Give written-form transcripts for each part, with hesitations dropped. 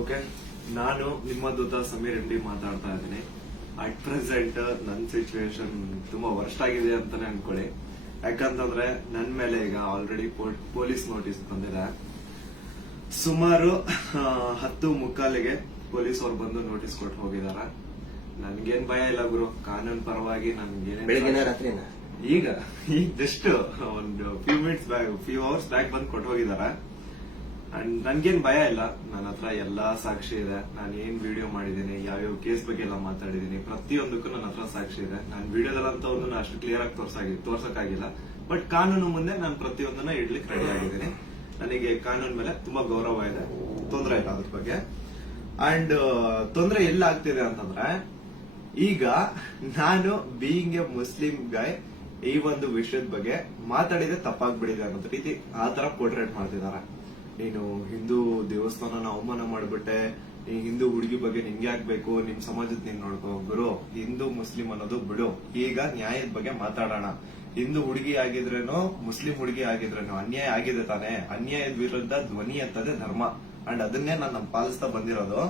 Okay, ನಾನು ನಿಮ್ಮ ದೂತ Sameer M D ಮಾತಾಡ್ತಾ ಇದ್ದೀನಿ. ಅಟ್ ಪ್ರೆಸೆಂಟ್ ನನ್ನ ಸಿಚುವೇಶನ್ ತುಂಬಾ ವರ್ಸ್ಟ್ ಆಗಿದೆ ಅಂತಾನೆ ಅನ್ಕೊಳ್ಳಿ. ಯಾಕಂತಂದ್ರೆ ನನ್ ಮೇಲೆ ಈಗ ಆಲ್ರೆಡಿ ಪೊಲೀಸ್ ನೋಟಿಸ್ ಬಂದಿದೆ. ಸುಮಾರು 10:45ಗೆ ಪೊಲೀಸ್ ಅವ್ರು ಬಂದು ನೋಟಿಸ್ ಕೊಟ್ಟು ಹೋಗಿದಾರ. ನನ್ಗೇನ್ ಭಯ ಇಲ್ಲ ಗುರು, ಕಾನೂನು ಪರವಾಗಿ ನನ್ಗೇನೇನು ಈಗ ಜಸ್ಟ್ ಒಂದು ಫ್ಯೂ ಅವರ್ಸ್ ಬ್ಯಾಕ್ ಬಂದು ಕೊಟ್ಟು ಹೋಗಿದಾರ. ಅಂಡ್ ನನ್ಗೇನ್ ಭಯ ಇಲ್ಲ. ನನ್ನ ಹತ್ರ ಎಲ್ಲಾ ಸಾಕ್ಷಿ ಇದೆ. ನಾನು ಏನ್ ವಿಡಿಯೋ ಮಾಡಿದೀನಿ, ಯಾವ್ಯಾವ ಕೇಸ್ ಬಗ್ಗೆ ಎಲ್ಲ ಮಾತಾಡಿದೀನಿ, ಪ್ರತಿಯೊಂದಕ್ಕೂ ನನ್ನ ಹತ್ರ ಸಾಕ್ಷಿ ಇದೆ. ನಾನು ವಿಡಿಯೋದಲ್ಲಂತವ್ರನ್ನ ಅಷ್ಟು ಕ್ಲಿಯರ್ ಆಗಿ ತೋರ್ಸಕ್ಕಾಗಿಲ್ಲ. ಬಟ್ ಕಾನೂನು ಮುಂದೆ ನಾನು ಪ್ರತಿಯೊಂದನ್ನ ಇಡ್ಲಿಕ್ಕೆ ರೆಡಿ ಆಗಿದ್ದೀನಿ. ನನಗೆ ಕಾನೂನು ಮೇಲೆ ತುಂಬಾ ಗೌರವ ಇದೆ, ತೊಂದರೆ ಇಲ್ಲ ಅದ್ರ ಬಗ್ಗೆ. ಅಂಡ್ ತೊಂದರೆ ಎಲ್ಲ ಆಗ್ತಿದೆ ಅಂತಂದ್ರೆ, ಈಗ ನಾನು ಬೀಯಿಂಗ್ ಎ ಮುಸ್ಲಿಂ ಗಾಯ್ ಈ ಒಂದು ವಿಷಯದ ಬಗ್ಗೆ ಮಾತಾಡಿದ್ರೆ ತಪ್ಪಾಗ್ಬಿಡಿದೆ ಅನ್ನೋ ರೀತಿ ಆ ತರ ಪೋರ್ಟ್ರೇಟ್ ಮಾಡ್ತಿದಾರೆ. ನೀನು ಹಿಂದೂ ದೇವಸ್ಥಾನನ ಅವಮಾನ ಮಾಡ್ಬಿಟ್ಟೆ, ಈ ಹಿಂದೂ ಹುಡುಗಿ ಬಗ್ಗೆ ನಿಂಗೆ ಆಗ್ಬೇಕು, ನಿಮ್ ಸಮಾಜದ ನೀನ್ ನೋಡ್ಕೋ. ಗುರು, ಹಿಂದೂ ಮುಸ್ಲಿಂ ಅನ್ನೋದು ಬಿಡು. ಈಗ ನ್ಯಾಯದ ಬಗ್ಗೆ ಮಾತಾಡೋಣ. ಹಿಂದೂ ಹುಡುಗಿ ಆಗಿದ್ರೇನೋ ಮುಸ್ಲಿಂ ಹುಡುಗಿ ಆಗಿದ್ರೇನೋ ಅನ್ಯಾಯ ಆಗಿದೆ ತಾನೆ. ಅನ್ಯಾಯದ ವಿರುದ್ಧ ಧ್ವನಿ ಎತ್ತದೇ ಧರ್ಮ. ಅಂಡ್ ಅದನ್ನೇ ನಾನು ಪಾಲಿಸ್ತಾ ಬಂದಿರೋದು.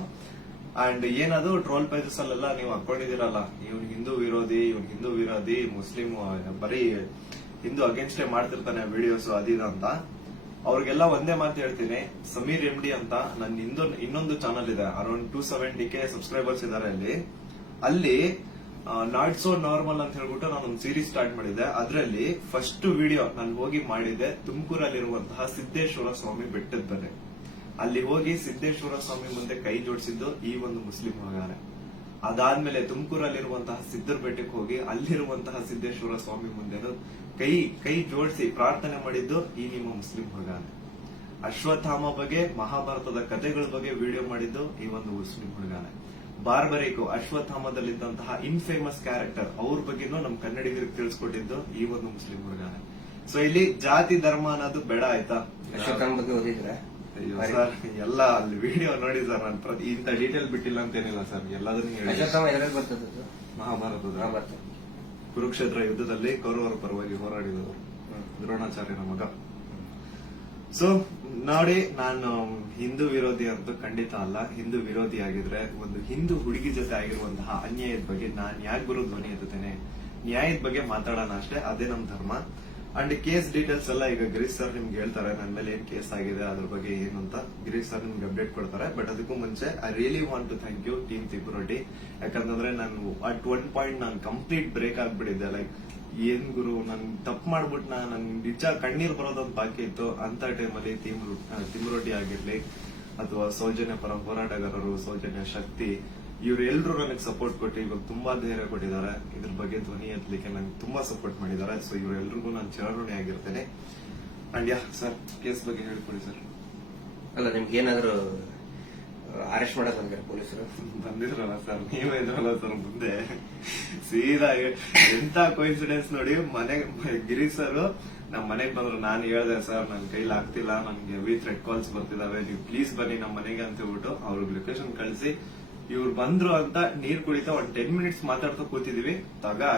ಅಂಡ್ ಏನದು ಟ್ರೋಲ್ ಪೇಜಸ್ ಅಲ್ಲೆಲ್ಲ ನೀವು ಹಾಕೊಂಡಿದಿರಲ್ಲ, ಇವ್ನ್ ಹಿಂದೂ ವಿರೋಧಿ ಮುಸ್ಲಿಂ ಬರೀ ಹಿಂದೂ ಅಗೇನ್ಸ್ಟೇ ಮಾಡ್ತಿರ್ತಾನೆ ವಿಡಿಯೋಸ್ ಅದಿದ ಅಂತ. ಅವ್ರಿಗೆಲ್ಲ ಒಂದೇ ಮಾತು ಹೇಳ್ತೀನಿ, ಸಮೀರ್ ಎಂ ಡಿ ಅಂತ ನನ್ನ ಇನ್ನೊಂದು ಚಾನಲ್ ಇದೆ. ಅರೌಂಡ್ 270K ಸಬ್ಸ್ಕ್ರೈಬರ್ಸ್ ಇದಾರೆ ಅಲ್ಲಿ ನಾಟ್ ಸೋ ನಾರ್ಮಲ್ ಅಂತ ಹೇಳ್ಬಿಟ್ಟು ನಾನು ಒಂದು ಸೀರೀಸ್ ಸ್ಟಾರ್ಟ್ ಮಾಡಿದ್ದೆ. ಅದರಲ್ಲಿ ಫಸ್ಟ್ ವಿಡಿಯೋ ನಾನು ಹೋಗಿ ಮಾಡಿದ್ದೆ ತುಮಕೂರಲ್ಲಿರುವಂತಹ ಸಿದ್ದೇಶ್ವರ ಸ್ವಾಮಿ ಬೆಟ್ಟದ ಬೆಲೆ. ಅಲ್ಲಿ ಹೋಗಿ ಸಿದ್ದೇಶ್ವರ ಸ್ವಾಮಿ ಮುಂದೆ ಕೈ ಜೋಡಿಸಿದ್ದು ಈ ಒಂದು ಮುಸ್ಲಿಂ ಹುಡುಗಾನೆ. ಅದಾದ್ಮೇಲೆ ತುಮಕೂರಲ್ಲಿರುವಂತಹ ಸಿದ್ದರ ಬೆಟ್ಟಕ್ಕೆ ಹೋಗಿ ಅಲ್ಲಿರುವಂತಹ ಸಿದ್ದೇಶ್ವರ ಸ್ವಾಮಿ ಮುಂದೆ ಕೈ ಜೋಡಿಸಿ ಪ್ರಾರ್ಥನೆ ಮಾಡಿದ್ದು ಈ ನಿಮ್ಮ ಮುಸ್ಲಿಂ ಹುಡುಗಾನೆ. ಅಶ್ವತ್ಥಾಮ ಬಗ್ಗೆ, ಮಹಾಭಾರತದ ಕಥೆಗಳ ಬಗ್ಗೆ ವಿಡಿಯೋ ಮಾಡಿದ್ದು ಈ ಒಂದು ಮುಸ್ಲಿಂ ಹುಡುಗಾನೆ. ಬಾರ್ಬರಿಕು ಅಶ್ವತ್ಥಾಮದಲ್ಲಿದ್ದಂತಹ ಇನ್ಫೇಮಸ್ ಕ್ಯಾರೆಕ್ಟರ್ ಅವ್ರ ಬಗ್ಗೆನೂ ನಮ್ ಕನ್ನಡಿಗರಿಗೆ ತಿಳಿಸ್ಕೊಟ್ಟಿದ್ದು ಈ ಒಂದು ಮುಸ್ಲಿಂ ಹುಡುಗಾನೆ. ಸೊ ಇಲ್ಲಿ ಜಾತಿ ಧರ್ಮ ಅನ್ನೋದು ಬೇಡ, ಆಯ್ತಾ? ಅಶ್ವತ್ಥಾಮ ಬಗ್ಗೆ ಓದಿದ್ರೆ ಸರ್ ಎಲ್ಲ ಅಲ್ಲಿ ವಿಡಿಯೋ ನೋಡಿ ಸರ್. ನಾನು ಇಂತ ಡೀಟೇಲ್ ಬಿಟ್ಟಿಲ್ಲ ಅಂತ ಏನಿಲ್ಲ ಸರ್, ಎಲ್ಲದನ್ನು ಹೇಳಿ. ಮಹಾಭಾರತದ ಕುರುಕ್ಷೇತ್ರ ಯುದ್ಧದಲ್ಲಿ ಕೌರವರ ಪರವಾಗಿ ಹೋರಾಡಿದವರು ದ್ರೋಣಾಚಾರ್ಯನ ಮಗ. ಸೊ ನೋಡಿ, ನಾನು ಹಿಂದೂ ವಿರೋಧಿ ಅಂತೂ ಖಂಡಿತ ಅಲ್ಲ. ಹಿಂದೂ ವಿರೋಧಿ ಆಗಿದ್ರೆ ಒಂದು ಹಿಂದೂ ಹುಡುಗಿ ಜೊತೆ ಆಗಿರುವಂತಹ ಅನ್ಯಾಯದ ಬಗ್ಗೆ ನಾನ್ ಯಾಕೆ ಗುರು ಧ್ವನಿ ಎತ್ತುತ್ತೇನೆ? ನ್ಯಾಯದ ಬಗ್ಗೆ ಮಾತಾಡೋಣ ಅಷ್ಟೇ, ಅದೇ ನಮ್ ಧರ್ಮ. ಅಂಡ್ ಕೇಸ್ ಡೀಟೇಲ್ಸ್ ಎಲ್ಲ ಈಗ ಗಿರೀಶ್ ಸರ್ ನಿಮ್ಗೆ ಹೇಳ್ತಾರೆ, ನನ್ನ ಮೇಲೆ ಏನ್ ಕೇಸ್ ಆಗಿದೆ ಅದ್ರ ಬಗ್ಗೆ ಏನು ಅಂತ. ಗಿರೀಶ್ ಸರ್ ನಿಮ್ಗೆ ಅಪ್ಡೇಟ್ ಕೊಡ್ತಾರೆ. ಬಟ್ ಅದಕ್ಕೂ ಮುಂಚೆ I really want to thank you team Tipuroddi. ಯಾಕಂತಂದ್ರೆ ನಾನು ಅಟ್ ಒನ್ ಪಾಯಿಂಟ್ ನಾನು ಕಂಪ್ಲೀಟ್ ಬ್ರೇಕ್ ಆಗ್ಬಿಟ್ಟಿದ್ದೆ. ಲೈಕ್ ಏನ್ ಗುರು, ನನ್ ತಪ್ಪು ಮಾಡ್ಬಿಟ್ಟು ನನ್ ನಿಜ ಕಣ್ಣೀರ್ ಬರೋದೊಂದು ಬಾಕಿ ಇತ್ತು. ಅಂತ ಟೈಮಲ್ಲಿ ತಿಮುರೊಡ್ಡಿ ಆಗಿರ್ಲಿ ಅಥವಾ ಸೌಜನ್ಯ ಪರ ಹೋರಾಟಗಾರರು, ಸೌಜನ್ಯ ಶಕ್ತಿ, ಇವರೆಲ್ಲರೂ ನನಗೆ ಸಪೋರ್ಟ್ ಕೊಟ್ಟು ಇವಾಗ ತುಂಬಾ ಧೈರ್ಯ ಕೊಟ್ಟಿದ್ದಾರೆ. ಇದ್ರ ಬಗ್ಗೆ ಧ್ವನಿ ಎತ್ತಲಿಕ್ಕೆ ನಂಗೆ ತುಂಬಾ ಸಪೋರ್ಟ್ ಮಾಡಿದ್ದಾರೆ. ಸೊ ಇವರೆಲ್ಲರಿಗೂ ನಾನು ಚಿರಋಣಿ ಆಗಿರ್ತೇನೆ. ಅಂಡ್ ಯಾ ಸರ್, ಕೇಸ್ ಬಗ್ಗೆ ಹೇಳ್ಕೊಡಿ ಸರ್. ಅಲ್ಲ, ನಿಮ್ಗೆ ಏನಾದ್ರು ಅರೆಸ್ಟ್ ಮಾಡಕ್ ಬಂದಿರ ಪೊಲೀಸರು? ಬಂದಿದ್ರಲ್ಲ ಸರ್, ನೀವೇ ಇದ್ರಲ್ಲ ಸರ್ ಮುಂದೆ. ಸೀದಾ ಎಂತ ಕೋಇನ್ಸಿಡೆನ್ಸ್ ನೋಡಿ, ಗಿರೀಶ್ ಸರ್ ನಮ್ ಮನೆಗ್ ಬಂದ್ರು. ನಾನು ಹೇಳ್ದೆ, ಸರ್ ನನ್ ಕೈಲಿ ಆಗ್ತಿಲ್ಲ, ನನ್ಗೆ ಹೆವಿ ಥ್ರೆಡ್ ಕಾಲ್ಸ್ ಬರ್ತಿದಾವೆ, ನೀವು ಪ್ಲೀಸ್ ಬನ್ನಿ ನಮ್ಮ ಮನೆಗೆ ಅಂತ ಹೇಳ್ಬಿಟ್ಟು ಅವ್ರಿಗೆ ಲೊಕೇಶನ್ ಕಳಿಸಿ ಇವ್ರು ಬಂದ್ರು ಅಂತ ನೀರ್ ಕುಡಿತಾ ಒಂದ್ 10 minutes ಮಾತಾಡ್ತಾ ಕೂತಿದೀವಿ.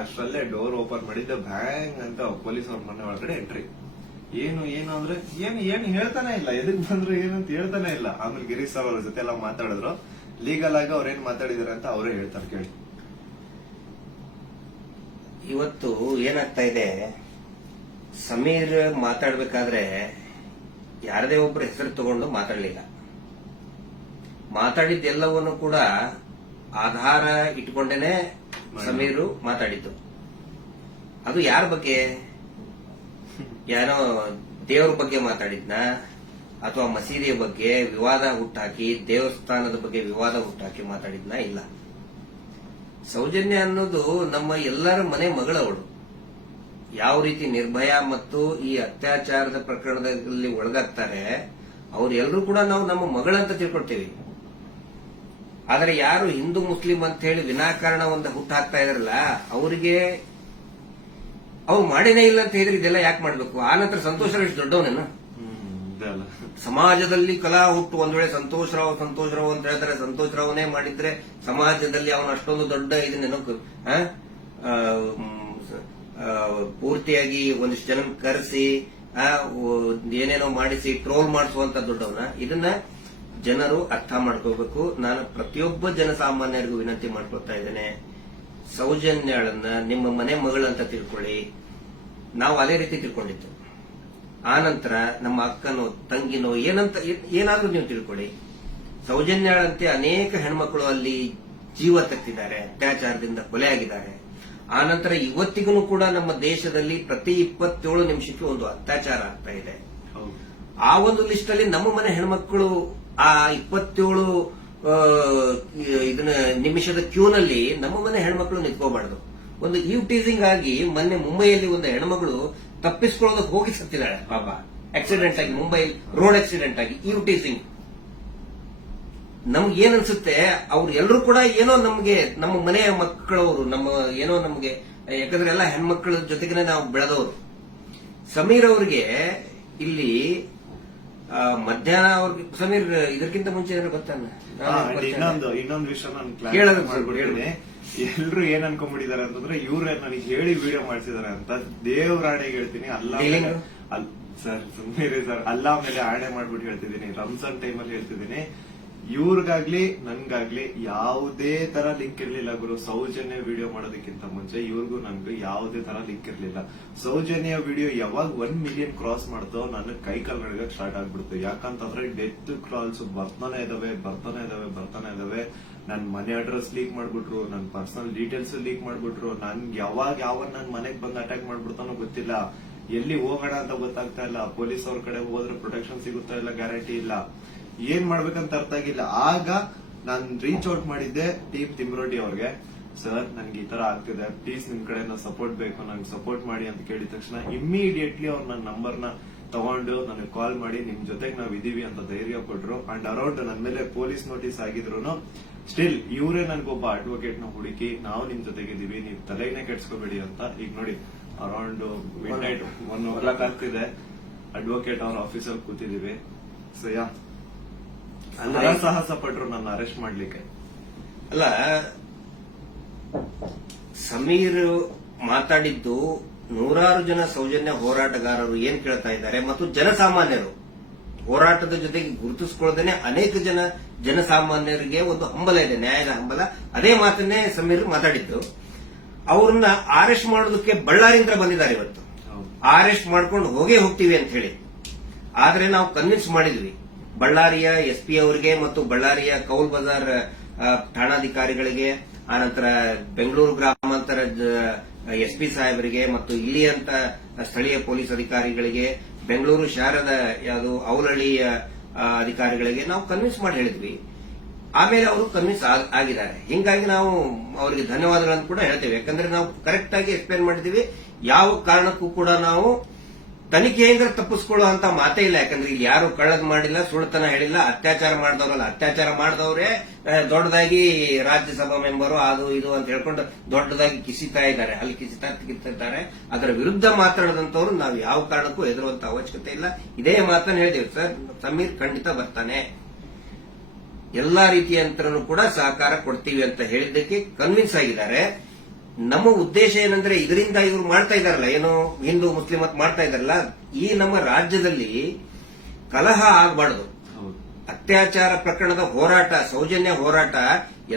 ಅಷ್ಟರಲ್ಲೇ ಡೋರ್ ಓಪನ್ ಮಾಡಿದ್ದೆ, ಬ್ಯಾಂಗ್ ಅಂತ ಪೊಲೀಸ್ ಅವ್ರ ಮನೆ ಒಳಗಡೆ ಎಂಟ್ರಿ. ಏನು ಅಂದ್ರೆ ಏನು ಹೇಳ್ತಾನೆ ಇಲ್ಲ, ಎದಕ್ ಬಂದ್ರು ಏನಂತ ಹೇಳ್ತಾನೆ ಇಲ್ಲ. ಆಮೇಲೆ ಗಿರೀಶ್ ಸರ್ ಅವ್ರ ಜೊತೆ ಎಲ್ಲ ಮಾತಾಡಿದ್ರು. ಲೀಗಲ್ ಆಗಿ ಅವ್ರೇನ್ ಮಾತಾಡಿದಾರೆ ಅಂತ ಅವರೇ ಹೇಳ್ತಾರೆ, ಕೇಳಿ. ಇವತ್ತು ಏನಾಗ್ತಾ ಇದೆ, ಸಮೀರ್ ಮಾತಾಡ್ಬೇಕಾದ್ರೆ ಯಾರದೇ ಒಬ್ರು ಹೆಸರು ತಗೊಂಡು ಮಾತಾಡ್ಲಿಲ್ಲ. ಮಾತಾಡಿದ್ದೆಲ್ಲವನ್ನು ಕೂಡ ಆಧಾರ ಇಟ್ಕೊಂಡೇನೆ ಸಮೀರು ಮಾತಾಡಿದ್ದು. ಅದು ಯಾರ ಬಗ್ಗೆ? ಏನೋ ದೇವರ ಬಗ್ಗೆ ಮಾತಾಡಿದ್ನ, ಅಥವಾ ಮಸೀದಿಯ ಬಗ್ಗೆ ವಿವಾದ ಹುಟ್ಟಾಕಿ, ದೇವಸ್ಥಾನದ ಬಗ್ಗೆ ವಿವಾದ ಹುಟ್ಟಾಕಿ ಮಾತಾಡಿದ್ನ? ಇಲ್ಲ. ಸೌಜನ್ಯ ಅನ್ನೋದು ನಮ್ಮ ಎಲ್ಲರ ಮನೆ ಮಗಳವಳು. ಯಾವ ರೀತಿ ನಿರ್ಭಯ ಮತ್ತು ಈ ಅತ್ಯಾಚಾರದ ಪ್ರಕರಣದಲ್ಲಿ ಒಳಗಾಗ್ತಾರೆ, ಅವ್ರೆಲ್ಲರೂ ಕೂಡ ನಾವು ನಮ್ಮ ಮಗಳಂತ ತಿಳ್ಕೊಳ್ತೀವಿ. ಆದರೆ ಯಾರು ಹಿಂದೂ ಮುಸ್ಲಿಂ ಅಂತ ಹೇಳಿ ವಿನಾಕಾರಣ ಒಂದು ಹುಟ್ಟು ಹಾಕ್ತಾ ಇದಾರಲ್ಲ, ಅವರಿಗೆ ಅವ್ರು ಮಾಡಿನೇ ಇಲ್ಲ ಅಂತ ಹೇಳಿದ್ರೆ ಇದೆಲ್ಲ ಯಾಕೆ ಮಾಡ್ಬೇಕು? ಆ ನಂತರ ಸಂತೋಷರಾವ್ ಇಷ್ಟು ದೊಡ್ಡವನೇನು? ಸಮಾಜದಲ್ಲಿ ಕಲಾ ಹುಟ್ಟು ಒಂದ್ ವೇಳೆ ಸಂತೋಷರಾವ್ ಅಂತ ಹೇಳ್ತಾರೆ. ಸಂತೋಷರಾವ್ನೇ ಮಾಡಿದ್ರೆ ಸಮಾಜದಲ್ಲಿ ಅವನು ಅಷ್ಟೊಂದು ದೊಡ್ಡ ಇದನ್ನೇನೋ ಪೂರ್ತಿಯಾಗಿ ಒಂದಿಷ್ಟು ಜನ ಕರೆಸಿ ಏನೇನೋ ಮಾಡಿಸಿ ಟ್ರೋಲ್ ಮಾಡಿಸುವಂತ ದೊಡ್ಡವನ. ಇದನ್ನ ಜನರು ಅರ್ಥ ಮಾಡ್ಕೋಬೇಕು. ನಾನು ಪ್ರತಿಯೊಬ್ಬ ಜನಸಾಮಾನ್ಯರಿಗೂ ವಿನಂತಿ ಮಾಡ್ಕೊಳ್ತಾ ಇದ್ದೇನೆ, ಸೌಜನ್ಯಳನ್ನ ನಿಮ್ಮ ಮನೆ ಮಗಳಂತ ತಿಳ್ಕೊಳ್ಳಿ. ನಾವು ಅದೇ ರೀತಿ ತಿಳ್ಕೊಂಡಿದ್ದು. ಆನಂತರ ನಮ್ಮ ಅಕ್ಕನೋ ತಂಗಿನೋ ಏನಾದ್ರೂ ನೀವು ತಿಳ್ಕೊಳ್ಳಿ. ಸೌಜನ್ಯಳಂತೆ ಅನೇಕ ಹೆಣ್ಮಕ್ಳು ಅಲ್ಲಿ ಜೀವ ತೆತ್ತಿದ್ದಾರೆ, ಅತ್ಯಾಚಾರದಿಂದ ಕೊಲೆ ಆಗಿದ್ದಾರೆ. ಆನಂತರ ಇವತ್ತಿಗೂ ಕೂಡ ನಮ್ಮ ದೇಶದಲ್ಲಿ ಪ್ರತಿ 27 ನಿಮಿಷಕ್ಕೆ ಒಂದು ಅತ್ಯಾಚಾರ ಆಗ್ತಾ ಇದೆ. ಆ ಒಂದು ಲಿಸ್ಟ್ ಅಲ್ಲಿ ನಮ್ಮ ಮನೆ ಹೆಣ್ಮಕ್ಳು ಆ 27 ನಿಮಿಷದ ಕ್ಯೂನಲ್ಲಿ ನಮ್ಮ ಮನೆ ಹೆಣ್ಮಕ್ಳು ನಿಂತ್ಕೋಬಾರ್ದು. ಒಂದು ಟೀಸಿಂಗ್ ಆಗಿ ಮೊನ್ನೆ ಮುಂಬೈಯಲ್ಲಿ ಒಂದು ಹೆಣ್ಮಗಳು ತಪ್ಪಿಸ್ಕೊಳ್ಳೋದಕ್ಕೆ ಹೋಗಿ ಸತ್ತಿದ್ದಾಳೆ ಪಾಪ, ಆಕ್ಸಿಡೆಂಟ್ ಆಗಿ, ಮುಂಬೈ ರೋಡ್ ಆಕ್ಸಿಡೆಂಟ್ ಆಗಿ. ಟೀಸಿಂಗ್ ನಮ್ಗೆ ಏನನ್ಸುತ್ತೆ, ಅವ್ರು ಎಲ್ಲರೂ ಕೂಡ ಏನೋ ನಮ್ಗೆ ನಮ್ಮ ಮನೆಯ ಮಕ್ಕಳವರು, ನಮ್ಮ ಏನೋ ನಮ್ಗೆ, ಯಾಕಂದ್ರೆ ಎಲ್ಲ ಹೆಣ್ಮಕ್ಳ ಜೊತೆಗೆ ನಾವು ಬೆಳೆದವರು. ಸಮೀರ್ ಅವ್ರಿಗೆ ಇಲ್ಲಿ ಮಧ್ಯಾಹ್ನ ಅವ್ರಿಗೆ, ಸಮೀರ್ ಇದಕ್ಕಿಂತ ಮುಂಚೆ ಏನಾದ್ರು ಗೊತ್ತಾನ? ಇನ್ನೊಂದು ವಿಷಯ ನಾನು ಮಾಡ್ಬಿಡ್ತೀನಿ. ಎಲ್ರು ಏನ್ ಅನ್ಕೊಂಡ್ಬಿಟ್ಟಿದ್ದಾರೆ ಅಂತಂದ್ರೆ ಇವ್ರೆ ನನಗೆ ಹೇಳಿ ವಿಡಿಯೋ ಮಾಡ್ಸಿದಾರೆ ಅಂತ. ದೇವ್ರಾಣೆಗೆ ಹೇಳ್ತೀನಿ, ಸರ್ ಸುಮ್ಮನೆ ಸರ್, ಅಲ್ಲಾ ಮೇಲೆ ಆಣೆ ಮಾಡ್ಬಿಟ್ಟು ಹೇಳ್ತಿದ್ದೀನಿ, ರಂಜಾನ್ ಟೈಮಲ್ಲಿ ಹೇಳ್ತಿದ್ದೀನಿ. ಇವ್ರಿಗಾಗ್ಲಿ ನನ್ಗಾಗ್ಲಿ ಯಾವುದೇ ತರ ಲಿಂಕ್ ಇರ್ಲಿಲ್ಲ ಗುರು. ಸೌಜನ್ಯ ವಿಡಿಯೋ ಮಾಡೋದಕ್ಕಿಂತ ಮುಂಚೆ ಇವ್ರಿಗೂ ನನ್ಗೂ ಯಾವುದೇ ತರ ಲಿಂಕ್ ಇರ್ಲಿಲ್ಲ. ಸೌಜನ್ಯ ವಿಡಿಯೋ ಯಾವಾಗ 1 ಮಿಲಿಯನ್ ಕ್ರಾಸ್ ಮಾಡ್ತೋ ನನ್ನ ಕೈ ಕಾಲ್ ನಡಗಕ್ ಸ್ಟಾರ್ಟ್ ಆಗ್ಬಿಡ್ತು. ಯಾಕಂತಂದ್ರೆ ಡೆತ್ ಕಾಲ್ಸ್ ಬರ್ತಾನೆ ಇದಾವೆ. ನನ್ ಮನೆ ಅಡ್ರೆಸ್ ಲೀಕ್ ಮಾಡ್ಬಿಟ್ರು, ನನ್ ಪರ್ಸನಲ್ ಡೀಟೇಲ್ಸ್ ಲೀಕ್ ಮಾಡ್ಬಿಟ್ರು. ನನ್ಗೆ ಯಾವ ನನ್ ಮನೆಗ್ ಬಂದು ಅಟ್ಯಾಕ್ ಮಾಡ್ಬಿಡ್ತಾನೋ ಗೊತ್ತಿಲ್ಲ. ಎಲ್ಲಿ ಹೋಗೋಣ ಅಂತ ಗೊತ್ತಾಗ್ತಾ ಇಲ್ಲ. ಪೊಲೀಸ್ ಅವ್ರ ಕಡೆ ಹೋದ್ರೆ ಪ್ರೊಟೆಕ್ಷನ್ ಸಿಗುತ್ತಾ ಇಲ್ಲ, ಗ್ಯಾರಂಟಿ ಇಲ್ಲ. ಏನ್ ಮಾಡ್ಬೇಕಂತ ಅರ್ಥ ಆಗಿಲ್ಲ. ಆಗ ನಾನ್ ರೀಚ್ ಔಟ್ ಮಾಡಿದ್ದೆ ಟೀಮ್ ತಿಮ್ರೋಟಿ ಅವ್ರಿಗೆ. ಸರ್ ನನ್ಗೆ ಈ ತರ ಆಗ್ತಿದೆ, ಪ್ಲೀಸ್ ನಿಮ್ ಕಡೆ ಸಪೋರ್ಟ್ ಬೇಕು, ನಂಗೆ ಸಪೋರ್ಟ್ ಮಾಡಿ ಅಂತ ಕೇಳಿದ ತಕ್ಷಣ ಇಮಿಡಿಯೇಟ್ಲಿ ಅವ್ರು ನನ್ನ ನಂಬರ್ನ ತಗೊಂಡು ನನಗೆ ಕಾಲ್ ಮಾಡಿ ನಿಮ್ ಜೊತೆಗೆ ನಾವ್ ಇದೀವಿ ಅಂತ ಧೈರ್ಯ ಕೊಟ್ರು. ಅಂಡ್ ಅರೌಂಡ್ ನನ್ ಮೇಲೆ ಪೊಲೀಸ್ ನೋಟಿಸ್ ಆಗಿದ್ರು ಸ್ಟಿಲ್ ಇವರೇ ನನ್ಗೊಬ್ಬ ಅಡ್ವೊಕೇಟ್ ನ ಹುಡುಕಿ ನಾವು ನಿಮ್ ಜೊತೆಗಿದೀವಿ, ನೀವ್ ತಲೆನೇ ಕೆಡ್ಸ್ಕೋಬೇಡಿ ಅಂತ. ಈಗ ನೋಡಿ ಅರೌಂಡ್ ಮಿಡ್ ನೈಟ್ 1:00 ಆಗ್ತಿದೆ, ಅಡ್ವೊಕೇಟ್ ಅವ್ರ ಆಫೀಸಲ್ಲಿ ಕೂತಿದೀವಿ. ಸೊ ಯಾ ಸಾಹಸ ಪಟ್ರು ನನ್ನ ಅರೆಸ್ಟ್ ಮಾಡ್ಲಿಕ್ಕೆ. ಅಲ್ಲ, ಸಮೀರ್ ಮಾತಾಡಿದ್ದು ನೂರಾರು ಜನ ಸೌಜನ್ಯ ಹೋರಾಟಗಾರರು ಏನ್ ಕೇಳ್ತಾ ಇದ್ದಾರೆ ಮತ್ತು ಜನಸಾಮಾನ್ಯರು ಹೋರಾಟದ ಜೊತೆಗೆ ಗುರುತಿಸಿಕೊಳ್ಳದೇನೆ ಅನೇಕ ಜನಸಾಮಾನ್ಯರಿಗೆ ಒಂದು ಹಂಬಲ ಇದೆ, ನ್ಯಾಯದ ಹಂಬಲ. ಅದೇ ಮಾತನ್ನೇ ಸಮೀರ್ ಮಾತಾಡಿದ್ದು. ಅವ್ರನ್ನ ಅರೆಸ್ಟ್ ಮಾಡೋದಕ್ಕೆ ಬಳ್ಳಾರಿಯಿಂದ ಬಂದಿದ್ದಾರೆ ಇವತ್ತು. ಅರೆಸ್ಟ್ ಮಾಡ್ಕೊಂಡು ಹೋಗ್ತೀವಿ ಅಂತ ಹೇಳಿ. ಆದ್ರೆ ನಾವು ಕನ್ವಿನ್ಸ್ ಮಾಡಿದ್ವಿ ಬಳ್ಳಾರಿಯ SP ಅವರಿಗೆ ಮತ್ತು ಬಳ್ಳಾರಿಯ ಕೌಲ್ ಬಜಾರ್ ಠಾಣಾಧಿಕಾರಿಗಳಿಗೆ, ಆನಂತರ ಬೆಂಗಳೂರು ಗ್ರಾಮಾಂತರ SP ಸಾಹೇಬರಿಗೆ ಮತ್ತು ಇಲ್ಲಿಯಂತ ಸ್ಥಳೀಯ ಪೊಲೀಸ್ ಅಧಿಕಾರಿಗಳಿಗೆ, ಬೆಂಗಳೂರು ಶಾರದ ಯಾವುದು ಔಲಳ್ಳಿಯ ಅಧಿಕಾರಿಗಳಿಗೆ ನಾವು ಕನ್ವಿನ್ಸ್ ಮಾಡಿ ಹೇಳಿದ್ವಿ. ಆಮೇಲೆ ಅವರು ಕನ್ವಿನ್ಸ್ ಆಗಿದ್ದಾರೆ. ಹಿಂಗಾಗಿ ನಾವು ಅವರಿಗೆ ಧನ್ಯವಾದಗಳನ್ನು ಕೂಡ ಹೇಳ್ತೇವೆ. ಯಾಕಂದ್ರೆ ನಾವು ಕರೆಕ್ಟ್ ಆಗಿ ಎಕ್ಸ್ಪ್ಲೇನ್ ಮಾಡಿದೀವಿ. ಯಾವ ಕಾರಣಕ್ಕೂ ಕೂಡ ನಾವು ತನಿಖೆಯಿಂದ ತಪ್ಪಿಸ್ಕೊಳ್ಳುವಂತ ಮಾತೇ ಇಲ್ಲ. ಯಾಕಂದ್ರೆ ಇಲ್ಲಿ ಯಾರು ಕಳ್ಳದ್ ಮಾಡಿಲ್ಲ, ಸುಳ್ತನ ಹೇಳಿಲ್ಲ, ಅತ್ಯಾಚಾರ ಮಾಡಿದವರಲ್ಲ. ಅತ್ಯಾಚಾರ ಮಾಡಿದವರೇ ದೊಡ್ಡದಾಗಿ ರಾಜ್ಯಸಭಾ ಮೆಂಬರು ಅದು ಇದು ಅಂತ ಹೇಳ್ಕೊಂಡು ದೊಡ್ಡದಾಗಿ ಕಿಸಿತಾ ಇದ್ದಾರೆ, ಅಲ್ಲಿ ಕಿಸಿತಾರೆ. ಅದರ ವಿರುದ್ಧ ಮಾತಾಡದಂತವ್ರು ನಾವು ಯಾವ ಕಾರಣಕ್ಕೂ ಹೆದರುವಂತ ಅವಶ್ಯಕತೆ ಇಲ್ಲ. ಇದೇ ಮಾತನ್ನು ಹೇಳಿದೇವೆ ಸರ್, ಸಮೀರ್ ಖಂಡಿತ ಬರ್ತಾನೆ, ಎಲ್ಲಾ ರೀತಿಯಂತರೂ ಕೂಡ ಸಹಕಾರ ಕೊಡ್ತೀವಿ ಅಂತ ಹೇಳಿದ್ದಕ್ಕೆ ಕನ್ವಿನ್ಸ್ ಆಗಿದ್ದಾರೆ. ನಮ್ಮ ಉದ್ದೇಶ ಏನಂದ್ರೆ ಇದರಿಂದ ಇವರು ಮಾಡ್ತಾ ಇದಾರಲ್ಲ, ಏನೋ ಹಿಂದೂ ಮುಸ್ಲಿಂ ಅಂತ ಮಾಡ್ತಾ ಇದಾರಲ್ಲ, ಈ ನಮ್ಮ ರಾಜ್ಯದಲ್ಲಿ ಕಲಹ ಆಗಬಾರದು. ಅತ್ಯಾಚಾರ ಪ್ರಕರಣದ ಹೋರಾಟ, ಸೌಜನ್ಯ ಹೋರಾಟ,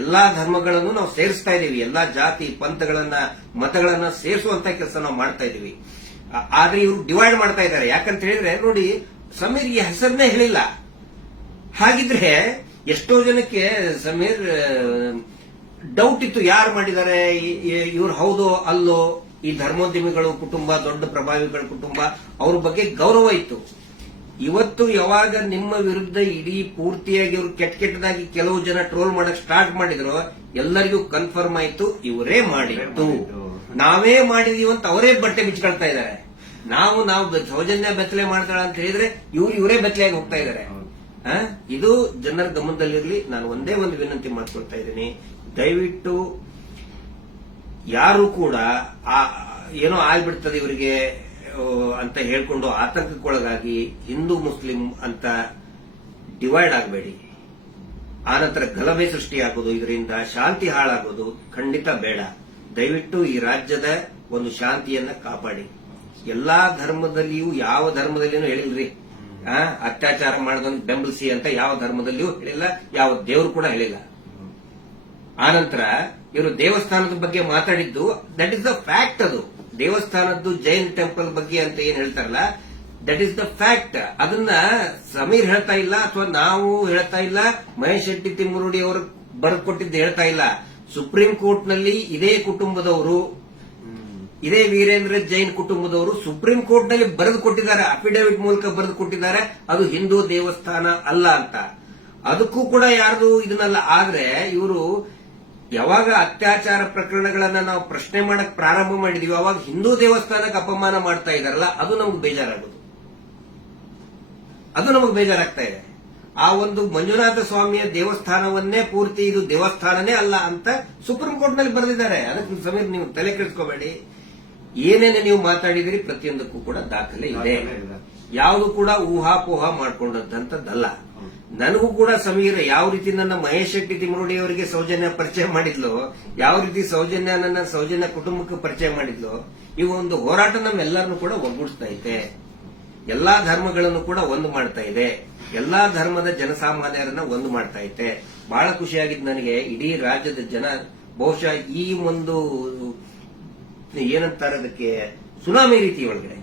ಎಲ್ಲಾ ಧರ್ಮಗಳನ್ನು ನಾವು ಸೇರಿಸ್ತಾ ಇದೀವಿ. ಎಲ್ಲಾ ಜಾತಿ ಪಂಥಗಳನ್ನ ಮತಗಳನ್ನ ಸೇರಿಸುವಂತ ಕೆಲಸ ನಾವು ಮಾಡ್ತಾ ಇದೀವಿ. ಆದ್ರೆ ಇವರು ಡಿವೈಡ್ ಮಾಡ್ತಾ ಇದ್ದಾರೆ. ಯಾಕಂತ ಹೇಳಿದ್ರೆ ನೋಡಿ, ಸಮೀರ್ ಈ ಹೆಸರನ್ನೇ ಹೇಳಿಲ್ಲ. ಹಾಗಿದ್ರೆ ಎಷ್ಟೋ ಜನಕ್ಕೆ ಸಮೀರ್ ಡೌಟ್ ಇತ್ತು, ಯಾರು ಮಾಡಿದ್ದಾರೆ, ಇವ್ರು ಹೌದೋ ಅಲ್ಲೋ. ಈ ಧರ್ಮೋದ್ಯಮಿಗಳು ಕುಟುಂಬ, ದೊಡ್ಡ ಪ್ರಭಾವಿಗಳ ಕುಟುಂಬ, ಅವ್ರ ಬಗ್ಗೆ ಗೌರವ ಇತ್ತು. ಇವತ್ತು ಯಾವಾಗ ನಿಮ್ಮ ವಿರುದ್ಧ ಇಡೀ ಪೂರ್ತಿಯಾಗಿ ಇವರು ಕೆಟ್ಟದಾಗಿ ಕೆಲವು ಜನ ಟ್ರೋಲ್ ಮಾಡಕ್ ಸ್ಟಾರ್ಟ್ ಮಾಡಿದ್ರು, ಎಲ್ಲರಿಗೂ ಕನ್ಫರ್ಮ್ ಆಯ್ತು ಇವರೇ ಮಾಡಿದ್ದು, ನಾವೇ ಮಾಡಿದೀವಿ ಅಂತ ಅವರೇ ಬಟ್ಟೆ ಬಿಚ್ಕೊಳ್ತಾ ಇದ್ದಾರೆ. ನಾವು ಸೌಜನ್ಯ ಬೆತ್ತಲೆ ಮಾಡ್ತಾಳ ಅಂತ ಹೇಳಿದ್ರೆ ಇವರೇ ಬೆತ್ತಲೆಯಾಗಿ ಹೋಗ್ತಾ ಇದ್ದಾರೆ. ಇದು ಜನರ ಗಮನದಲ್ಲಿರಲಿ. ನಾನು ಒಂದೇ ಒಂದು ವಿನಂತಿ ಮಾಡ್ಕೊಳ್ತಾ ಇದ್ದೀನಿ, ದಯವಿಟ್ಟು ಯಾರು ಕೂಡ ಏನೋ ಆಗ್ಬಿಡ್ತದೆ ಇವರಿಗೆ ಅಂತ ಹೇಳ್ಕೊಂಡು ಆತಂಕಕ್ಕೊಳಗಾಗಿ ಹಿಂದೂ ಮುಸ್ಲಿಂ ಅಂತ ಡಿವೈಡ್ ಆಗಬೇಡಿ. ಆನಂತರ ಗಲಭೆ ಸೃಷ್ಟಿಯಾಗೋದು, ಇದರಿಂದ ಶಾಂತಿ ಹಾಳಾಗೋದು ಖಂಡಿತ ಬೇಡ. ದಯವಿಟ್ಟು ಈ ರಾಜ್ಯದ ಒಂದು ಶಾಂತಿಯನ್ನ ಕಾಪಾಡಿ. ಎಲ್ಲಾ ಧರ್ಮದಲ್ಲಿಯೂ ಯಾವ ಧರ್ಮದಲ್ಲಿಯೂ ಹೇಳಿಲ್ರಿ ಅತ್ಯಾಚಾರ ಮಾಡೋದನ್ನು ಬೆಂಬಲಿಸಿ ಅಂತ ಯಾವ ಧರ್ಮದಲ್ಲಿಯೂ ಹೇಳಿಲ್ಲ, ಯಾವ ದೇವರು ಕೂಡ ಹೇಳಿಲ್ಲ. ಆನಂತರ ಇವರು ದೇವಸ್ಥಾನದ ಬಗ್ಗೆ ಮಾತಾಡಿದ್ದು ದಟ್ ಇಸ್ ದ ಫ್ಯಾಕ್ಟ್. ಅದು ದೇವಸ್ಥಾನದ್ದು ಜೈನ್ ಟೆಂಪಲ್ ಬಗ್ಗೆ ಅಂತ ಏನ್ ಹೇಳ್ತಾರಲ್ಲ, ದಟ್ ಇಸ್ ದ ಫ್ಯಾಕ್ಟ್. ಅದನ್ನ ಸಮೀರ್ ಹೇಳ್ತಾ ಇಲ್ಲ, ಅಥವಾ ನಾವು ಹೇಳ್ತಾ ಇಲ್ಲ, ಮಹೇಶ್ ಶೆಟ್ಟಿ ತಿಮ್ಮರುಡಿ ಅವರು ಬರೆದು ಕೊಟ್ಟಿದ್ದು ಹೇಳ್ತಾ ಇಲ್ಲ. ಸುಪ್ರೀಂ ಕೋರ್ಟ್ ನಲ್ಲಿ ಇದೇ ಕುಟುಂಬದವರು, ಇದೇ ವೀರೇಂದ್ರ ಜೈನ್ ಕುಟುಂಬದವರು ಸುಪ್ರೀಂ ಕೋರ್ಟ್ ನಲ್ಲಿ ಬರೆದು ಕೊಟ್ಟಿದ್ದಾರೆ, ಅಫಿಡವಿಟ್ ಮೂಲಕ ಬರೆದು ಕೊಟ್ಟಿದ್ದಾರೆ, ಅದು ಹಿಂದೂ ದೇವಸ್ಥಾನ ಅಲ್ಲ ಅಂತ. ಅದಕ್ಕೂ ಕೂಡ ಯಾರ್ದು ಇದನ್ನಲ್ಲ. ಆದ್ರೆ ಇವರು ಯಾವಾಗ ಅತ್ಯಾಚಾರ ಪ್ರಕರಣಗಳನ್ನ ನಾವು ಪ್ರಶ್ನೆ ಮಾಡಕ್ ಪ್ರಾರಂಭ ಮಾಡಿದೀವಿ, ಅವಾಗ ಹಿಂದೂ ದೇವಸ್ಥಾನಕ್ಕೆ ಅಪಮಾನ ಮಾಡ್ತಾ ಇದಾರಲ್ಲ, ಅದು ನಮ್ಗೆ ಬೇಜಾರಾಗೋದು, ಅದು ನಮಗೆ ಬೇಜಾರಾಗ್ತಾ ಇದೆ. ಆ ಒಂದು ಮಂಜುನಾಥ ಸ್ವಾಮಿಯ ದೇವಸ್ಥಾನವನ್ನೇ ಪೂರ್ತಿ ಇದು ದೇವಸ್ಥಾನನೇ ಅಲ್ಲ ಅಂತ ಸುಪ್ರೀಂ ಕೋರ್ಟ್ ನಲ್ಲಿ ಬರೆದಿದ್ದಾರೆ. ಅದಕ್ಕೆ ಸಮೀರ್ ನೀವು ತಲೆ ಕೆಡಿಸ್ಕೋಬೇಡಿ. ಏನೇನೆ ನೀವು ಮಾತಾಡಿದಿರಿ ಪ್ರತಿಯೊಂದಕ್ಕೂ ಕೂಡ ದಾಖಲೆ ಇದೆ. ಯಾವುದು ಕೂಡ ಊಹಾಪೋಹ ಮಾಡ್ಕೊಂಡಂತದ್ದಲ್ಲ. ನನಗೂ ಕೂಡ ಸಮೀರ್ ಯಾವ ರೀತಿ ನನ್ನ ಮಹೇಶ್ ಶೆಟ್ಟಿ ತಿಮ್ಮರುಡಿ ಅವರಿಗೆ ಸೌಜನ್ಯ ಪರಿಚಯ ಮಾಡಿದ್ಲು, ಯಾವ ರೀತಿ ನನ್ನ ಸೌಜನ್ಯ ಕುಟುಂಬಕ್ಕೆ ಪರಿಚಯ ಮಾಡಿದ್ಲು, ಈ ಒಂದು ಹೋರಾಟ ನಮ್ಮೆಲ್ಲರನ್ನು ಕೂಡ ಒಗ್ಗೂಡಿಸ್ತಾ ಇದೆ. ಎಲ್ಲಾ ಧರ್ಮಗಳನ್ನು ಕೂಡ ಒಂದು ಮಾಡ್ತಾ ಇದೆ, ಎಲ್ಲಾ ಧರ್ಮದ ಜನಸಾಮಾನ್ಯರನ್ನ ಒಂದು ಮಾಡ್ತಾ ಇದೆ. ಬಹಳ ಖುಷಿಯಾಗಿದ್ದು ನನಗೆ. ಇಡೀ ರಾಜ್ಯದ ಜನ ಬಹುಶಃ ಈ ಒಂದು ಏನಂತಾರೆ ಅದಕ್ಕೆ ಸುನಾಮಿ ರೀತಿ ಒಳಗಡೆ.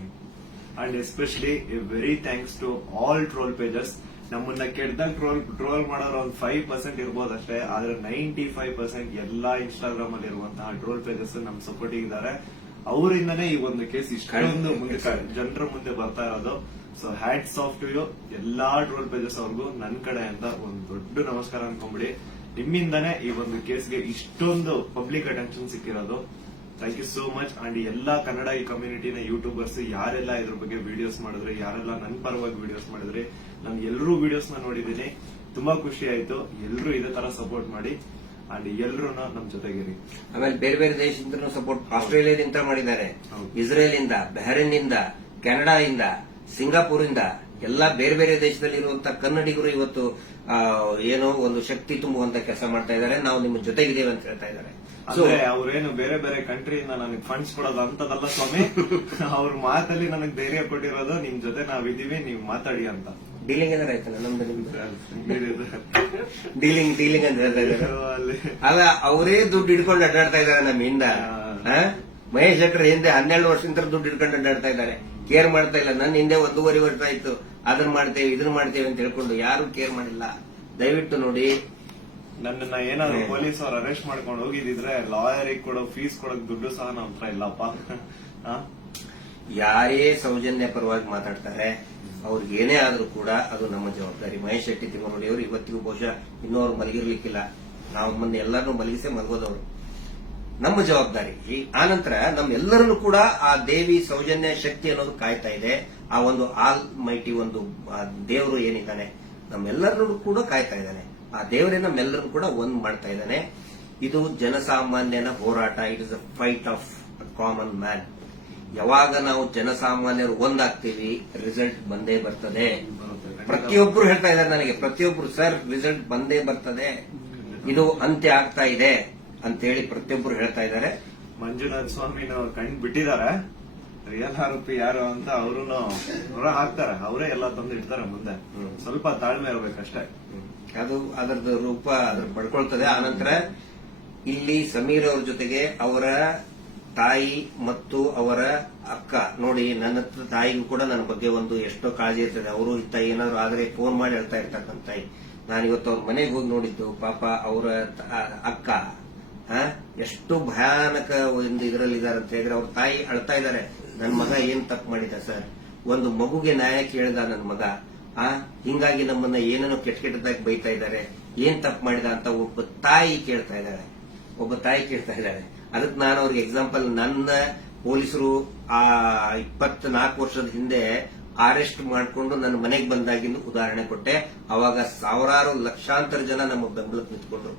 And especially very thanks to all troll pages. ನಮ್ಮನ್ನ ಕೆಟ್ಟದಾಗ ಟ್ರೋಲ್ ಮಾಡೋರು ಒಂದು 5% ಇರ್ಬೋದಷ್ಟೇ, ಆದ್ರೆ 95% ಎಲ್ಲಾ ಇನ್ಸ್ಟಾಗ್ರಾಮ್ ಅಲ್ಲಿ ಇರುವಂತಹ ಟ್ರೋಲ್ ಪೇಜಸ್ ನಮ್ ಸಪೋರ್ಟ್ ಇದ್ದಾರೆ. ಅವರಿಂದನೇ ಈ ಒಂದು ಕೇಸ್ ಇಷ್ಟೊಂದು ಮುಂದೆ ಜನರ ಮುಂದೆ ಬರ್ತಾ ಇರೋದು. So hats off to you ಎಲ್ಲಾ ಟ್ರೋಲ್ ಪೇಜಸ್ ಅವ್ರಿಗೂ ನನ್ನ ಕಡೆಯಿಂದ ಒಂದು ದೊಡ್ಡ ನಮಸ್ಕಾರ ಅನ್ಕೊಂಬಿಡಿ. ನಿಮ್ಮಿಂದಾನೇ ಈ ಒಂದು ಕೇಸ್ಗೆ ಇಷ್ಟೊಂದು ಪಬ್ಲಿಕ್ ಅಟೆನ್ಷನ್ ಸಿಕ್ಕಿರೋದು. Thank you so much. And ಎಲ್ಲಾ ಕನ್ನಡ ಈ ಕಮ್ಯುನಿಟಿನ ಯೂಟ್ಯೂಬರ್ಸ್ ಯಾರೆಲ್ಲ ಇದ್ರ ಬಗ್ಗೆ ವಿಡಿಯೋಸ್ ಮಾಡಿದ್ರೆ, ಯಾರೆಲ್ಲ ನನ್ನ ಪರವಾಗಿ ವಿಡಿಯೋಸ್ ಮಾಡಿದ್ರೆ, ನಾನು ಎಲ್ಲರೂ ವಿಡಿಯೋಸ್ ನ ನೋಡಿದ್ದೀನಿ. ತುಂಬಾ ಖುಷಿ ಆಯ್ತು. ಎಲ್ಲರೂ ಇದೇ ತರ ಸಪೋರ್ಟ್ ಮಾಡಿ ಅಂಡ್ ಎಲ್ಲರೂ ನಮ್ ಜೊತೆಗಿರಿ. ಆಮೇಲೆ ಬೇರೆ ಬೇರೆ ದೇಶದಿಂದ ಸಪೋರ್ಟ್ ಆಸ್ಟ್ರೇಲಿಯಾದಿಂದ ಮಾಡಿದ್ದಾರೆ, ಇಸ್ರೇಲ್ ಇಂದ, ಬಹರೇನ್ ಇಂದ, ಕೆನಡಾ ಇಂದ, ಸಿಂಗಾಪುರ್ ಇಂದ, ಎಲ್ಲಾ ಬೇರೆ ಬೇರೆ ದೇಶದಲ್ಲಿ ಇರುವಂತಹ ಕನ್ನಡಿಗರು ಇವತ್ತು ಏನೋ ಒಂದು ಶಕ್ತಿ ತುಂಬುವಂತ ಕೆಲಸ ಮಾಡ್ತಾ ಇದ್ದಾರೆ. ನಾವು ನಿಮ್ಮ ಜೊತೆಗಿದ್ದೇವೆ ಅಂತ ಹೇಳ್ತಾ ಇದ್ದಾರೆ. ಅಂದ್ರೆ ಅವ್ರೇನು ಬೇರೆ ಬೇರೆ ಕಂಟ್ರಿಯಿಂದ ನನಗೆ ಫಂಡ್ಸ್ ಕೊಡೋದು ಅಂತದಲ್ಲ ಸ್ವಾಮಿ. ಅವ್ರ ಮಾತಲ್ಲಿ ನನಗೆ ಧೈರ್ಯ ಕೊಟ್ಟಿರೋದು, ನಿಮ್ ಜೊತೆ ನಾವಿದ್ದೀವಿ, ನೀವು ಮಾತಾಡಿ ಅಂತ. ಡೀಲಿಂಗ್ ಏನಾರ ಆಯ್ತಲ್ಲ ನಮ್ದು ಡೀಲಿಂಗ್ ಅಂತ ಹೇಳ್ತಾ ಇದ್ದಾರೆ. ಅಲ್ಲ, ಅವರೇ ದುಡ್ಡು ಹಿಡ್ಕೊಂಡು ಅಡ್ಡಾಡ್ತಾ ಇದ್ದಾರೆ ನಮ್ಮಿಂದ. ಮಹೇಶ್ ಶೆಟ್ಟರ್ ಹಿಂದೆ 12 ವರ್ಷದಿಂದ ದುಡ್ಡು ಹಿಡ್ಕೊಂಡು ಅಡ್ಡಾಡ್ತಾ ಇದ್ದಾರೆ. ಕೇರ್ ಮಾಡ್ತಾ ಇಲ್ಲ. ನನ್ನ ಹಿಂದೆ 1.5 ವರ್ಷ ಆಯ್ತು ಅದನ್ನ ಮಾಡ್ತೇವೆ ಇದನ್ನ ಮಾಡ್ತೇವೆ ಅಂತ ಹೇಳ್ಕೊಂಡು ಯಾರು ಕೇರ್ ಮಾಡಿಲ್ಲ. ದಯವಿಟ್ಟು ನೋಡಿ, ನನ್ನನ್ನ ಏನಾದ್ರು ಪೊಲೀಸ್ ಅವ್ರು ಅರೆಸ್ಟ್ ಮಾಡ್ಕೊಂಡು ಹೋಗಿದ್ರೆ ಲಾಯರಿಗೆ ಕೊಡೋ ಫೀಸ್ ಕೊಡೋಕ್ ದುಡ್ಡು ಸಹ ನಮ್ಮ ಹತ್ರ ಇಲ್ಲಪ್ಪ. ಯಾರೇ ಸೌಜನ್ಯ ಪರವಾಗಿ ಮಾತಾಡ್ತಾರೆ, ಅವ್ರಿಗೆ ಏನೇ ಆದ್ರೂ ಕೂಡ ಅದು ನಮ್ಮ ಜವಾಬ್ದಾರಿ. ಮಹೇಶ್ ಶೆಟ್ಟಿ ತಿಮ್ಮರುಡಿ ಅವರು ಇವತ್ತಿಗೂ ಬಹುಶಃ ಇನ್ನೂ ಅವ್ರು ಮಲಗಿರ್ಲಿಕ್ಕಿಲ್ಲ. ನಾವು ಮೊನ್ನೆ ಎಲ್ಲರನ್ನೂ ಮಲಗಿಸೇ ಮಲಗೋದವ್ರು. ನಮ್ಮ ಜವಾಬ್ದಾರಿ. ಆನಂತರ ನಮ್ಮೆಲ್ಲರನ್ನು ಕೂಡ ಆ ದೇವಿ ಸೌಜನ್ಯ ಶಕ್ತಿ ಅನ್ನೋದು ಕಾಯ್ತಾ ಇದೆ. ಆ ಒಂದು ಆಲ್ ಮೈಟಿ ಒಂದು ದೇವರು ಏನಿದ್ದಾನೆ ನಮ್ಮೆಲ್ಲರನ್ನು ಕೂಡ ಕಾಯ್ತಾ ಇದ್ದಾನೆ. ಆ ದೇವರೇ ನಮ್ಮೆಲ್ಲರನ್ನು ಕೂಡ ಒಂದ್ ಮಾಡ್ತಾ ಇದ್ದಾನೆ. ಇದು ಜನಸಾಮಾನ್ಯನ ಹೋರಾಟ. It is a fight of common man. ಯಾವಾಗ ನಾವು ಜನಸಾಮಾನ್ಯರು ಒಂದಾಗ್ತೀವಿ, ರಿಸಲ್ಟ್ ಬಂದೇ ಬರ್ತದೆ. ಪ್ರತಿಯೊಬ್ಬರು ಹೇಳ್ತಾ ಇದ್ದಾರೆ ನನಗೆ, ಪ್ರತಿಯೊಬ್ಬರು ಸರ್ ರಿಸಲ್ಟ್ ಬಂದೇ ಬರ್ತದೆ, ಇದು ಅಂತ್ಯ ಆಗ್ತಾ ಇದೆ ಅಂತೇಳಿ ಪ್ರತಿಯೊಬ್ಬರು ಹೇಳ್ತಾ ಇದ್ದಾರೆ. ಮಂಜುನಾಥ ಸ್ವಾಮಿನ ಕಣ್ ಬಿಟ್ಟಿದ್ದಾರೆ. ರಿಯಲ್ ಆರೋಪಿ ಯಾರು ಅಂತ ಅವರು ಹೊರ ಹಾಕ್ತಾರೆ. ಅವರೇ ಎಲ್ಲ ತಂದು ಇಡ್ತಾರೆ ಮುಂದೆ. ಸ್ವಲ್ಪ ತಾಳ್ಮೆ ಇರ್ಬೇಕಷ್ಟೇ. ಅದು ಅದರದ ರೂಪ ಅದ್ರ ಪಡ್ಕೊಳ್ತದೆ. ಆನಂತರ ಇಲ್ಲಿ ಸಮೀರ್ ಅವ್ರ ಜೊತೆಗೆ ಅವರ ತಾಯಿ ಮತ್ತು ಅವರ ಅಕ್ಕ ನೋಡಿ, ನನ್ನ ತಾಯಿಗೂ ಕೂಡ ನನ್ನ ಬಗ್ಗೆ ಒಂದು ಎಷ್ಟೋ ಕಾಳಜಿ ಇರ್ತದೆ. ಅವರು ಇತ್ತ ಏನಾದ್ರು ಆದ್ರೆ ಫೋನ್ ಮಾಡಿ ಹೇಳ್ತಾ ಇರ್ತಕ್ಕಂಥ ತಾಯಿ. ನಾನಿವತ್ತು ಅವ್ರ ಮನೆಗೆ ಹೋಗಿ ನೋಡಿದ್ದು, ಪಾಪ ಅವರ ಅಕ್ಕ ಎಷ್ಟು ಭಯಾನಕ ಒಂದು ಇದರಲ್ಲಿ ಇದಾರೆ ಅಂತ ಹೇಳಿದ್ರೆ, ಅವ್ರ ತಾಯಿ ಅಳ್ತಾ ಇದ್ದಾರೆ. ನನ್ನ ಮಗ ಏನ್ ತಪ್ಪು ಮಾಡಿದ ಸರ್, ಒಂದು ಮಗುಗೆ ನ್ಯಾಯ ಕೇಳಿದ ನನ್ನ ಮಗ, ಹಿಂಗಾಗಿ ನಮ್ಮನ್ನ ಏನೇನೋ ಕೆಟ್ಟದಾಗಿ ಬೈತಾ ಇದ್ದಾರೆ, ಏನ್ ತಪ್ಪು ಮಾಡಿದ ಅಂತ ಒಬ್ಬ ತಾಯಿ ಕೇಳ್ತಾ ಇದ್ದಾರೆ. ಅದಕ್ಕೆ ನಾನು ಅವ್ರಿಗೆ ಎಕ್ಸಾಂಪಲ್, ನನ್ನ ಪೊಲೀಸರು ಆ 24 ವರ್ಷದ ಹಿಂದೆ ಅರೆಸ್ಟ್ ಮಾಡಿಕೊಂಡು ನನ್ನ ಮನೆಗೆ ಬಂದಾಗಿಂದು ಉದಾಹರಣೆ ಕೊಟ್ಟೆ. ಅವಾಗ ಸಾವಿರಾರು ಲಕ್ಷಾಂತರ ಜನ ನಮ್ಮ ಬೆಂಬಲಕ್ಕೆ ನಿಂತ್ಕೊಂಡ್ರು.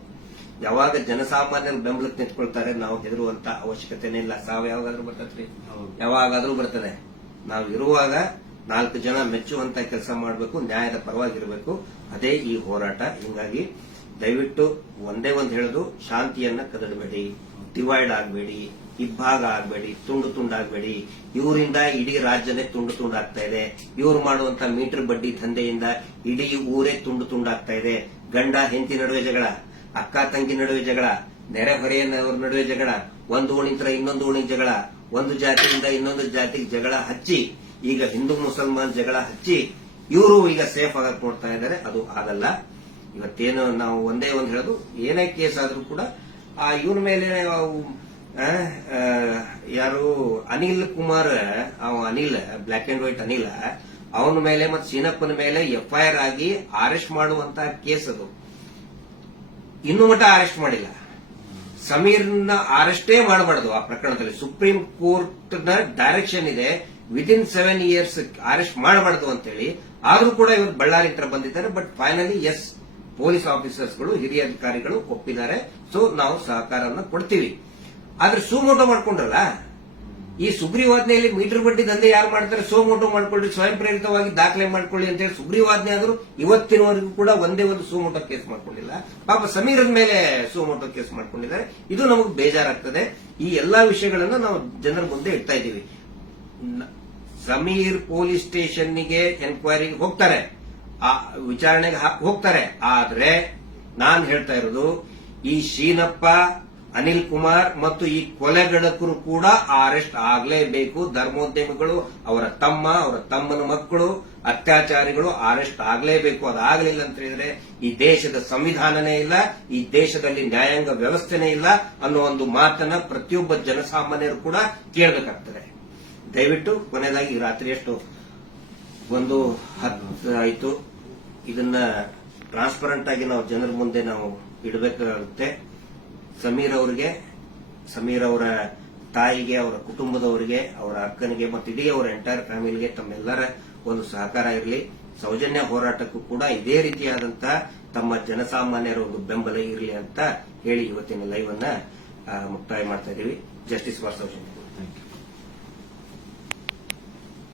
ಯಾವಾಗ ಜನಸಾಮಾನ್ಯರು ಬೆಂಬಲಕ್ಕೆ ನಿಂತ್ಕೊಳ್ತಾರೆ, ನಾವು ಹೆದರುವಂತ ಅವಶ್ಯಕತೆನೇ ಇಲ್ಲ. ಸಾವು ಯಾವಾಗಾದ್ರೂ ಬರ್ತದ್ರಿ, ಯಾವಾಗಾದ್ರೂ ಬರ್ತದೆ. ನಾವು ಇರುವಾಗ 4 ಜನ ಮೆಚ್ಚುವಂತ ಕೆಲಸ ಮಾಡಬೇಕು, ನ್ಯಾಯದ ಪರವಾಗಿರಬೇಕು. ಅದೇ ಈ ಹೋರಾಟ. ಹಿಂಗಾಗಿ ದಯವಿಟ್ಟು ಒಂದೇ ಒಂದು ಹೇಳೋದು, ಶಾಂತಿಯನ್ನ ಕದಡಬೇಡಿ, ಡಿವೈಡ್ ಆಗಬೇಡಿ, ಇಬ್ಬಾಗ ಆಗಬೇಡಿ, ತುಂಡು ತುಂಡಾಗಬೇಡಿ. ಇವರಿಂದ ಇಡೀ ರಾಜ್ಯನೇ ತುಂಡು ತುಂಡಾಗ್ತಾ ಇದೆ. ಇವ್ರು ಮಾಡುವಂತ ಮೀಟರ್ ಬಡ್ಡಿ ದಂಧೆಯಿಂದ ಇಡೀ ಊರೇ ತುಂಡು ತುಂಡಾಗ್ತಾ ಇದೆ. ಗಂಡ ಹೆಂಡತಿ ನಡುವೆ ಜಗಳ, ಅಕ್ಕ ತಂಗಿ ನಡುವೆ ಜಗಳ, ನೆರೆಹೊರೆಯವ್ರ ನಡುವೆ ಜಗಳ, ಒಂದು ಓಣಿಂತ್ರ ಇನ್ನೊಂದು ಓಣಿಗೆ ಜಗಳ, ಒಂದು ಜಾತಿಯಿಂದ ಇನ್ನೊಂದು ಜಾತಿಗೆ ಜಗಳ ಹಚ್ಚಿ, ಈಗ ಹಿಂದೂ ಮುಸಲ್ಮಾನ್ ಜಗಳ ಹಚ್ಚಿ ಇವರು ಈಗ ಸೇಫ್ ಆಗಕ್ ನೋಡ್ತಾ ಇದ್ದಾರೆ. ಅದು ಆಗಲ್ಲ. ಇವತ್ತೇನು ನಾವು ಒಂದೇ ಒಂದು ಹೇಳೋದು, ಏನೇ ಕೇಸ್ ಆದ್ರೂ ಕೂಡ ಆ ಇವನ ಮೇಲೆ ಯಾರು Anil Kumar, Anil black and white Anil, ಅವನ ಮೇಲೆ ಮತ್ತು ಸೀನಪ್ಪನ ಮೇಲೆ ಎಫ್ಐಆರ್ ಆಗಿ ಅರೆಸ್ಟ್ ಮಾಡುವಂತ ಕೇಸ್ ಅದು. ಇನ್ನೂ ಮಟ್ಟ ಅರೆಸ್ಟ್ ಮಾಡಿಲ್ಲ. ಸಮೀರ್ನ ಅರೆಸ್ಟೇ ಮಾಡಬಾರ್ದು ಆ ಪ್ರಕರಣದಲ್ಲಿ. ಸುಪ್ರೀಂ ಕೋರ್ಟ್ ನ ಡೈರೆಕ್ಷನ್ ಇದೆ, ವಿದಿನ್ 7 years ಅರೆಸ್ಟ್ ಮಾಡಬಾರ್ದು ಅಂತೇಳಿ. ಆದ್ರೂ ಕೂಡ ಇವರು ಬಳ್ಳಾರಿ ಹತ್ರ ಬಂದಿದ್ದಾರೆ. ಬಟ್ ಫೈನಲಿ ಎಸ್, ಪೊಲೀಸ್ ಆಫೀಸರ್ಸ್ಗಳು, ಹಿರಿಯ ಅಧಿಕಾರಿಗಳು ಒಪ್ಪಿದ್ದಾರೆ. ಸೊ ನಾವು ಸಹಕಾರವನ್ನು ಕೊಡ್ತೀವಿ. ಆದ್ರೆ ಸುಮೋಟೋ ಮಾಡ್ಕೊಂಡ್ರಲ್ಲ, ಈ ಸುಗ್ರೀವಾಜ್ಞೆಯಲ್ಲಿ ಮೀಟರ್ ಬಡ್ಡಿ ದಂಧೆ ಯಾರು ಮಾಡ್ತಾರೆ, ಸೋಮೋಟೋ ಮಾಡ್ಕೊಳ್ಳಿ, ಸ್ವಯಂ ಪ್ರೇರಿತವಾಗಿ ದಾಖಲೆ ಮಾಡ್ಕೊಳ್ಳಿ ಅಂತ ಹೇಳಿ ಸುಗ್ರೀವಾಜ್ಞೆ ಆದ್ರೂ ಇವತ್ತಿನವರೆಗೂ ಕೂಡ ಒಂದೇ ಒಂದು ಸೋಮೋಟೋ ಕೇಸ್ ಮಾಡ್ಕೊಂಡಿಲ್ಲ. ಪಾಪ ಸಮೀರನ ಮೇಲೆ ಸೋಮೋಟೋ ಕೇಸ್ ಮಾಡ್ಕೊಂಡಿದ್ದಾರೆ. ಇದು ನಮಗೆ ಬೇಜಾರಾಗ್ತದೆ. ಈ ಎಲ್ಲಾ ವಿಷಯಗಳನ್ನು ನಾವು ಜನರ ಮುಂದೆ ಇಡ್ತಾ ಇದ್ದೀವಿ. ಸಮೀರ್ ಪೊಲೀಸ್ ಸ್ಟೇಷನ್ಗೆ ಎನ್ಕ್ವೈರಿಗೆ ಹೋಗ್ತಾರೆ, ಆ ವಿಚಾರಣೆಗೆ ಹೋಗ್ತಾರೆ. ಆದ್ರೆ ನಾನ್ ಹೇಳ್ತಾ ಇರೋದು, ಈ ಶೀನಪ್ಪ, ಅನಿಲ್ ಕುಮಾರ್ ಮತ್ತು ಈ ಕೊಲೆಗಡಕರು ಕೂಡ ಅರೆಸ್ಟ್ ಆಗಲೇಬೇಕು. ಧರ್ಮೋದ್ಯಮಿಗಳು, ಅವರ ತಮ್ಮ, ಅವರ ತಮ್ಮನ ಮಕ್ಕಳು, ಅತ್ಯಾಚಾರಿಗಳು ಅರೆಸ್ಟ್ ಆಗಲೇಬೇಕು. ಅದಾಗಲಿಲ್ಲ ಅಂತ ಹೇಳಿದ್ರೆ ಈ ದೇಶದ ಸಂವಿಧಾನನೇ ಇಲ್ಲ, ಈ ದೇಶದಲ್ಲಿ ನ್ಯಾಯಾಂಗ ವ್ಯವಸ್ಥೆನೇ ಇಲ್ಲ ಅನ್ನೋ ಒಂದು ಮಾತನ್ನ ಪ್ರತಿಯೊಬ್ಬ ಜನಸಾಮಾನ್ಯರು ಕೂಡ ಕೇಳಬೇಕಾಗ್ತದೆ. ದಯವಿಟ್ಟು ಕೊನೆಯದಾಗಿ ರಾತ್ರಿ ಎಷ್ಟು 1:10 ಆಯಿತು. ಇದನ್ನ ಟ್ರಾನ್ಸ್ಪರೆಂಟ್ ಆಗಿ ನಾವು ಜನರ ಮುಂದೆ ನಾವು ಇಡಬೇಕಾಗುತ್ತೆ. ಸಮೀರ್ ಅವರ ತಾಯಿಗೆ, ಅವರ ಕುಟುಂಬದವರಿಗೆ, ಅವರ ಅಕ್ಕನಿಗೆ ಮತ್ತು ಇಡೀ ಅವರ ಎಂಟೈರ್ ಫ್ಯಾಮಿಲಿಗೆ ತಮ್ಮೆಲ್ಲರ ಒಂದು ಸಹಕಾರ ಇರಲಿ. ಸೌಜನ್ಯ ಹೋರಾಟಕ್ಕೂ ಕೂಡ ಇದೇ ರೀತಿಯಾದಂತಹ ತಮ್ಮ ಜನಸಾಮಾನ್ಯರ ಒಂದು ಬೆಂಬಲ ಇರಲಿ ಅಂತ ಹೇಳಿ ಇವತ್ತಿನ ಲೈವ್ ಅನ್ನ ಮುಕ್ತಾಯ ಮಾಡ್ತಾ ಇದ್ದೀವಿ. Justice for Soujanya.